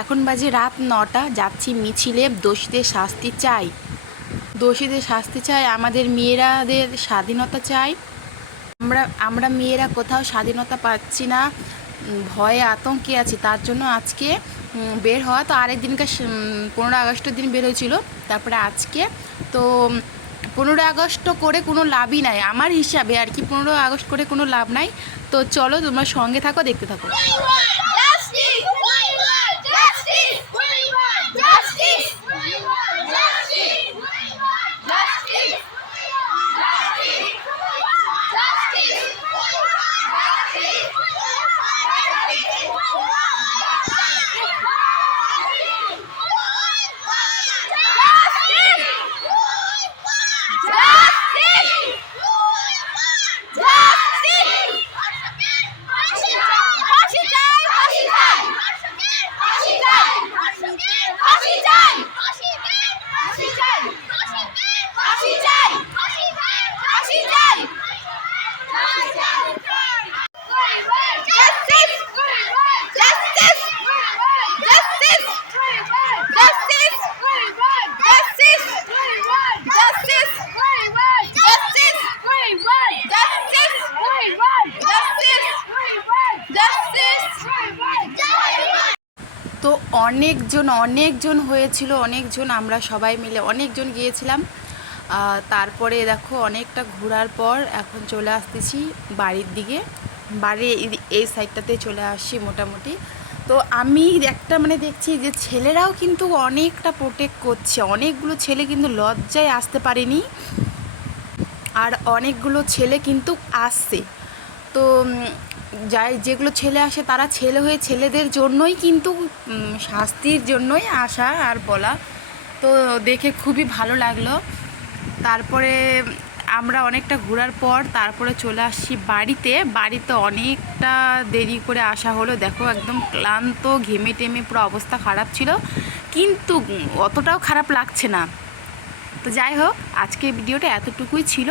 এখন বাজে রাত নটা, যাচ্ছি মিছিলে, দোষীদের শাস্তি চাই। দোষীদের শাস্তি চাই, আমাদের মেয়েরাদের স্বাধীনতা চাই। আমরা আমরা মেয়েরা কোথাও স্বাধীনতা পাচ্ছি না ভয়ে আতঙ্কে আছি। তার জন্য আজকে বের হওয়া, তো আরেক দিনকার পনেরো আগস্টের দিন বের হয়েছিল। তারপরে আজকে, তো, পনেরো আগস্ট করে কোনো লাভই নাই। আমার হিসাবে আর কি, পনেরো আগস্ট করে কোনো লাভ নাই। তো চলো তোমরা সঙ্গে থাকো, দেখতে থাকো। তো অনেকজন অনেকজন হয়েছিল, অনেকজন আমরা সবাই মিলে অনেকজন গিয়েছিলাম। তারপরে দেখো অনেকটা ঘোরার পর এখন চলে আসতেছি বাড়ির দিকে। বাড়ির এই- সাইডটাতে চলে আসছি মোটামুটি। তো আমি একটা মানে দেখছি যে ছেলেরাও কিন্তু অনেকটা প্রোটেক্ট করছে। অনেকগুলো ছেলে কিন্তু লজ্জায় আসতে পারেনি। আর অনেকগুলো ছেলে কিন্তু আসছে। তো যাই, যেগুলো ছেলে আসে তারা ছেলে হয়ে ছেলেদের জন্যই কিন্তু শাস্তির জন্যই আসা আর বলা। তো দেখে খুবই ভালো লাগল। তারপরে আমরা অনেকটা ঘোরার পর তারপরে চলে আসছি বাড়িতে। বাড়িতে অনেকটা দেরি করে আসা হলো। দেখো একদম ক্লান্ত, ঘেমে টেমে পুরো অবস্থা খারাপ ছিল। কিন্তু অতটাও খারাপ লাগছে না। তো যাই হোক আজকে ভিডিওটা এতটুকুই ছিল।